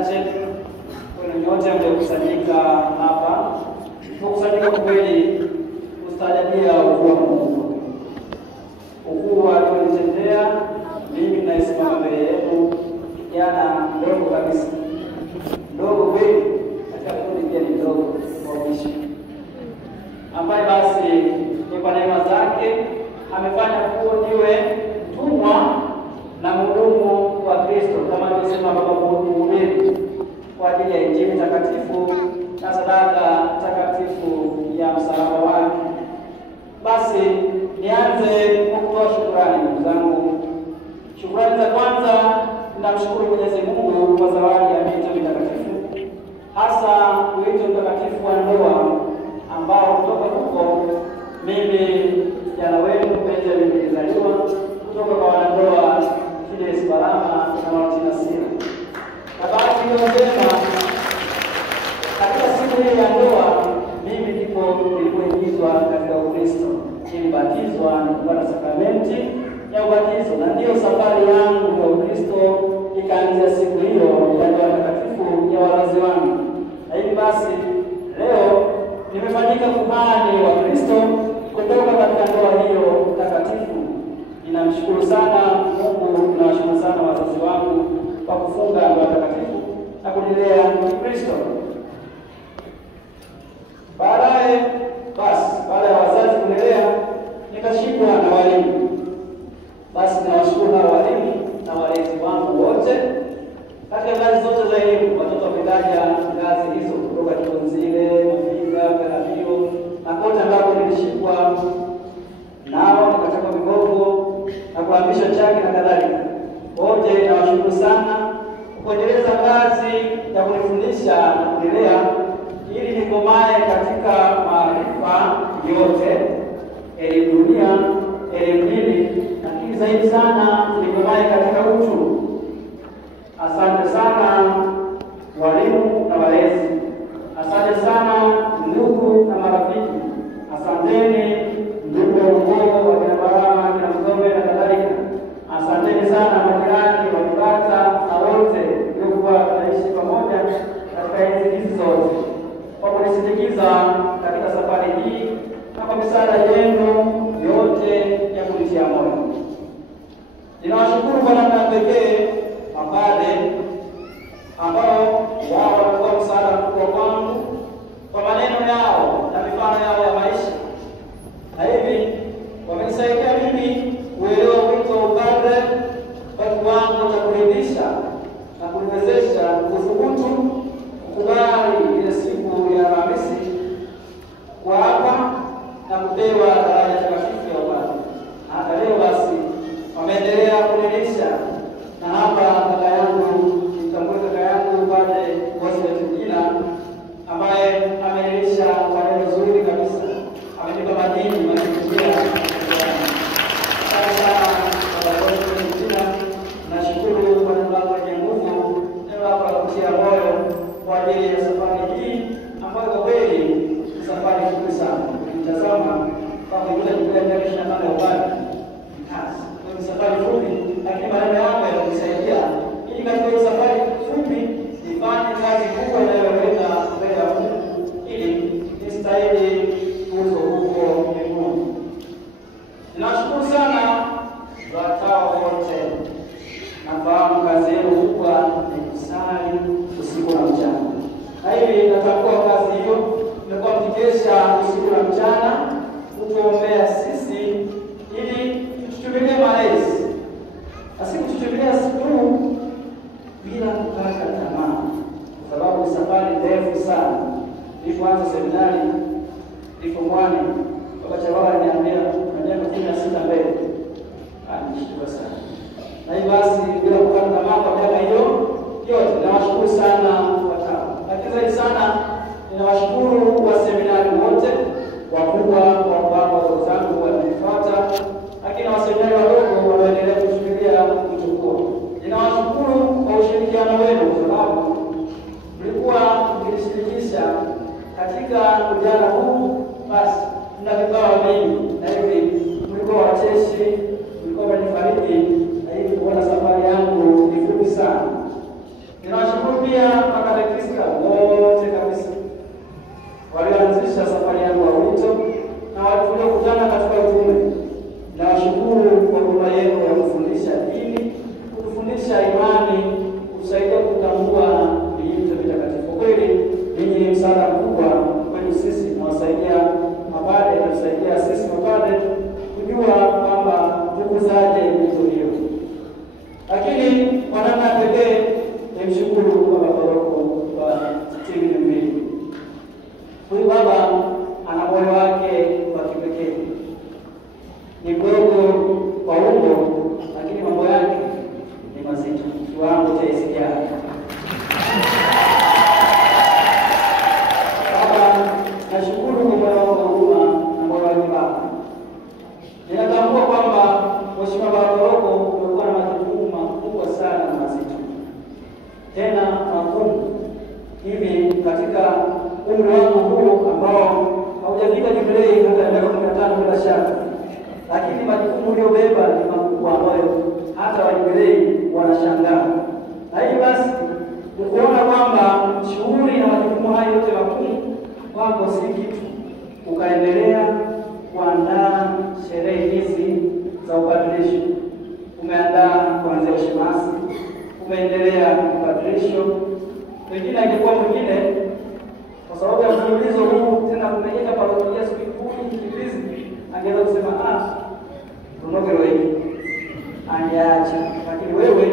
machache kwa nyote mliokusanyika hapa. Tukusanyika kweli kustajabia ukuu wa Mungu. Ukuu alionitendea mimi naisimama mbele yenu kijana mdogo kabisa. Mdogo kweli, katika kundi pia ni mdogo kwa uishi. Ambaye basi ni kwa neema zake amefanya kuwa niwe mtumwa na mhudumu wa Kristo, kama alivyosema Baba mhubiri, kwa ajili ya Injili takatifu na sadaka takatifu ya msalaba wake. Basi nianze kwa kutoa shukrani ndugu zangu. Shukrani za kwanza, ninamshukuru Mwenyezi Mungu kwa zawadi ya mito mitakatifu, hasa wito mtakatifu wa ndoa ambao kutoka huko mimi jana wenu Benjamin nilizaliwa kutoka kwa wanandoa Fides Barama na Martina Sira. Na bahati njema katika siku hii ya ndoa mimi nilipoingizwa katika Ukristo, nilibatizwa na kupata sakramenti ya ubatizo, na ndiyo safari yangu ya Ukristo ikaanzia siku hiyo ya ndoa takatifu ya wazazi wangu. Na hivi basi leo nimefanyika kuhani wa Kristo kutoka katika ndoa hiyo takatifu. Ninamshukuru sana Mungu, ninawashukuru sana wazazi wangu kwa kufunga ndoa takatifu na kunilea Kristo. Baada ya wazazi kunilea, nikashikwa na walimu. Basi ninawashukuru hao walimu na walezi wangu wote katika ngazi zote za elimu. Watoto wametaja ngazi hizo kutoka Kigonzile, Mafinga, Peramiho na kote ambako nilishikwa nao nikachapa migogo na kuhamisha chaki na kadhalika. Wote nawashukuru sana kuendeleza kazi ya kunifundisha na kunilea ili nikomae katika maarifa yote, elimu dunia, elimu dini, lakini zaidi sana nikomae katika utu. Asante sana walimu na walezi. Asante sana ndugu na marafiki. Asanteni ndugu wa ukoo wa kina Barama, kina Mzombe na kadhalika. Asanteni sana majirani, wakipata na wote tuliokuwa tunaishi pamoja katika enzi hizi zote, kwa kunisindikiza katika safari hii na kwa misaada yenu yote ya kunitia moyo. Ninawashukuru kwa namna pekee mapadre ambao wao wamekuwa msaada mkubwa kwangu kwa maneno yao na mifano yao ya maisha, na hivi wamenisaidia mimi kuelewa wito wa upadre kwa kiwango cha kuridhisha na kuniwezesha kuthubutu kukubali ile siku ya Alhamisi kuapa na kupewa daraja takatifu ya upadre. Hata leo basi wameendelea kuniridhisha, na hapa kaka yangu nitambue kaka yangu Padre Wasile ambaye amenilisha kwa neno zuri kabisa, amenipa madini mazingira. Sasa Baba Wasile, nashukuru kwa neno lako lenye nguvu, neno lako la kutia moyo kwa ajili ya safari hii ambayo kwa kweli ni safari fupi sana. Ukitazama kama ile ya miaka 25 ya upadre, ni safari fupi, lakini maneno yako yananisaidia ili katika safari fupi nifanye kazi kubwa inayoleta mbele ya Mungu ili nistahili tuzo huko mbinguni. Ninashukuru sana watawa wote. Nafahamu kazi yenu kubwa ni kusali usiku na mchana, na hivi natambua kazi hiyo. Mmekuwa mkikesha usiku na mchana kutuombea sisi ili tuchukulie malezi, na si kuchukulia tu bila kukata tamaa, kwa sababu safari ndefu sana. Nilipoanza seminari niko mwani, Baba Chawawa aliniambia na miaka 16 mbele. Nilishtuka sana. Na hivyo basi bila kukata tamaa kwa miaka hiyo yote, nawashukuru sana watawa. Lakini zaidi sana ninawashukuru wa seminari wote, wakubwa wadogo zangu walifuata, lakini wa seminari wadogo wanaendelea kushikilia kuchukua. Ninawashukuru kwa ushirikiano wenu, kwa sababu mlikuwa mkinishirikisha katika ujana huu. Basi pia makatekista wote kabisa walioanzisha safari yangu ya wito na watu waliokutana katika utume. Nawashukuru kwa huduma yenu ya kufundisha dini, kufundisha imani, kusaidia kutambua viito vitakatifu. Kweli ninyi ni msaada mkubwa kwetu sisi, nawasaidia mapadre na kusaidia sisi mapadre kujua kwamba tukuzaje viito hiyo. Lakini kwa namna pekee nimshukuru Baba Paroko wa TVV. Huyu baba ana moyo wake wa kipekee. Ni mdogo kwa umbo, lakini mambo yake ni mazito, kiwango cha hisia. Baba, nashukuru kwa moyo wako wa huruma na moyo wa baba. Ninatambua kwamba Mheshimiwa Baba Paroko umekuwa na majukumu makubwa sana na mazito, tena magumu hivi katika umri wangu huu ambao haujafika jubilei hata miaka 15 bila shaka, lakini majukumu uliyobeba ni makubwa ambayo hata wajubilei wanashangaa. Na hii basi ukuona kwamba shughuli na majukumu hayo yote makubwa kwako si kitu, ukaendelea kuandaa sherehe hizi za ubadilisho. Umeandaa kuanzia ushemasi, umeendelea ubadilisho. Wengine angekuwa mwingine kwa sababu ya mfululizo huu tena kumejeka parokia sikukuu kibizi, angeweza kusema tunogero hiki angeacha, lakini wewe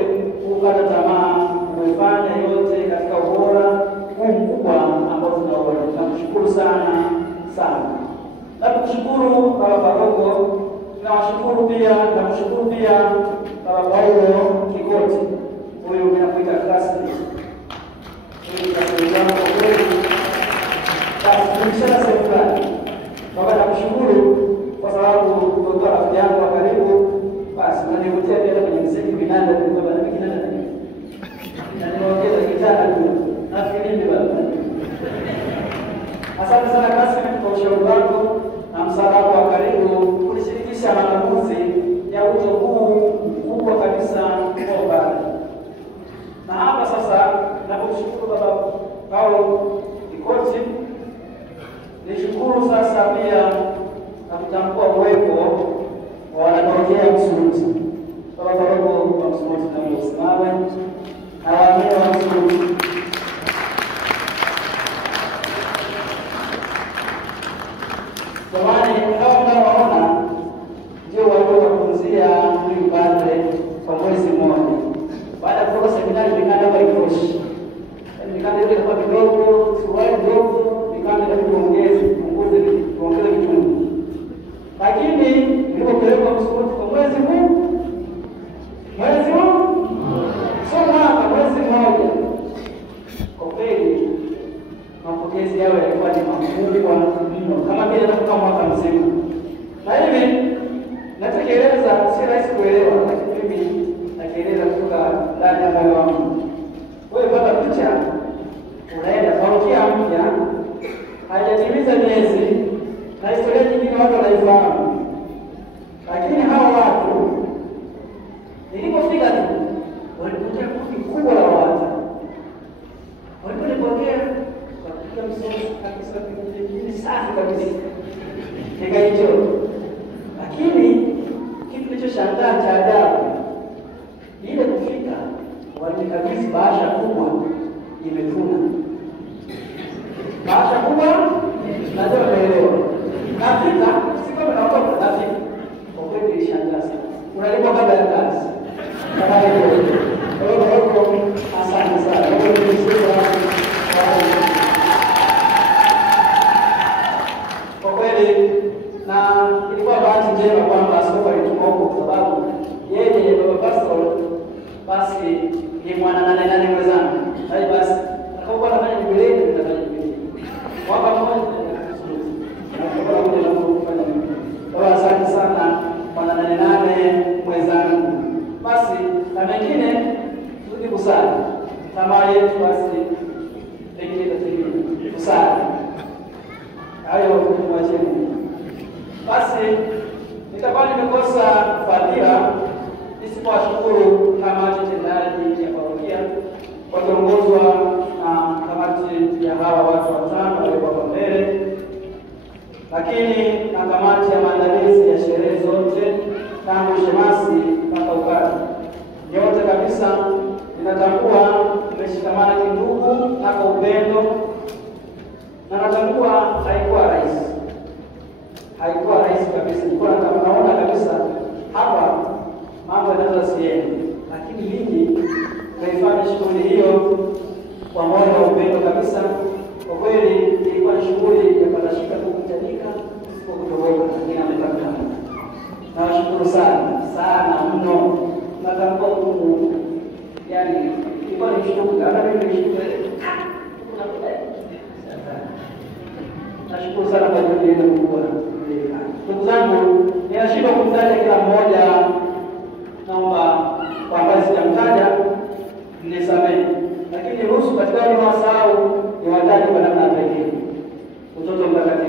ukata tamaa, umefanya yote katika ubora huu mkubwa ambao tunaona. Nakushukuru sana sana. Nakushukuru Baba Paroko, nakushukuru pia Baba Paulo Kikoti. Huyu ninakuita klasi. Huyu kwa kweli tunashana serikali. Baba, nakushukuru kwa sababu kwa rafiki yangu wa karibu, basi unanivutia pia kwenye msingi binada kwa baba na kinanda na nini. Na nimeongeza kitana tu. Nafikiri baba. Asante sana kasi kwa ushauri wako na msaada wako wa karibu kunishirikisha maamuzi ya wito huu mkubwa kabisa kwa baba. Na hapa sasa nakushukuru Baba Paulo Kikoti. Nishukuru sasa pia na kutambua uwepo wa wanaparokia Msuruti. Baba Paroko wa Msuruti na usimame na waamini wa Msuruti. Jamani, kama mnaona ndio waliokuanzia huyu padre kwa mwezi mmoja. Baada ya kutoka seminari nikaenda kwa Ikoshi. Nikaenda ile kwa kidogo, suruali kidogo, nikaenda kuongeza vitu. Lakini nilipopelekwa Msuruti kwa mwezi huu sio mwezi mmoja. Kwa kweli mapokezi yao yalikuwa ni makubwa mno, kama vile kama mwaka mzima. Na hivi natekeleza, si rahisi kuelewa, lakini mimi nakieleza kutoka ndani ya moyo wangu. Wewe pata picha, unaenda parokia mpya, haijatimiza miezi na historia nyingine watu wanaifahamu. Lakini hawa watu nilipofika tu walipokea kundi kubwa la watu. Waliponipokea kwa msomo kabisa kingine safi kabisa. Nikaenjoy. Lakini kitu kilichoshangaa cha ajabu ile kufika walikabidhi bahasha kubwa imetuna. Bahasha kubwa na ndio naelewa. Nafika sikuwa naomba nafika. Kwa kweli nilishangaa sana. Unalipa kabla ya kazi. Kama hiyo. Asante sana. Kwa kweli na ilikuwa bahati njema kwamba askofu alitupa huko kwa sababu yeye Baba Pastor basi ni mwana nane mwenzangu. Hai basi akakuwa anafanya jubilei na tunafanya jubilei. Mwaka mmoja kwa asante sana mwana nane mwenzangu. Basi na mengine turudi kusali. Tamaa yetu basi pengine tutatimia kusali. Hayo kumwachia Mungu. Basi nitakuwa nimekosa fadhila nisipowashukuru kamati tendaji ya parokia wakiongozwa tangu ushemasi mpaka ukati. Nyote kabisa ninatambua mmeshikamana kindugu na kwa upendo, na natambua haikuwa rahisi. Haikuwa rahisi kabisa. Nilikuwa naona kabisa hapa mambo yanaweza siende, lakini ninyi mmeifanya shughuli hiyo kwa moyo wa upendo kabisa. Kwa kweli ilikuwa ni shughuli ya patashika kukutajika kwa kutoboka, lakini amepata. Nawashukuru sana sana mno. Natambua Mungu, yani ilikuwa ni shughuli, hata mimi nilishukuru. Nashukuru sana kwa juhudi yenu kubwa. Ndugu zangu, ninashindwa kumtaja kila mmoja, naomba kwa basi sijamtaja mnisamehe, lakini ruhusu katika wale wasahau ni wataji kwa namna pekee. Mtoto mtakatifu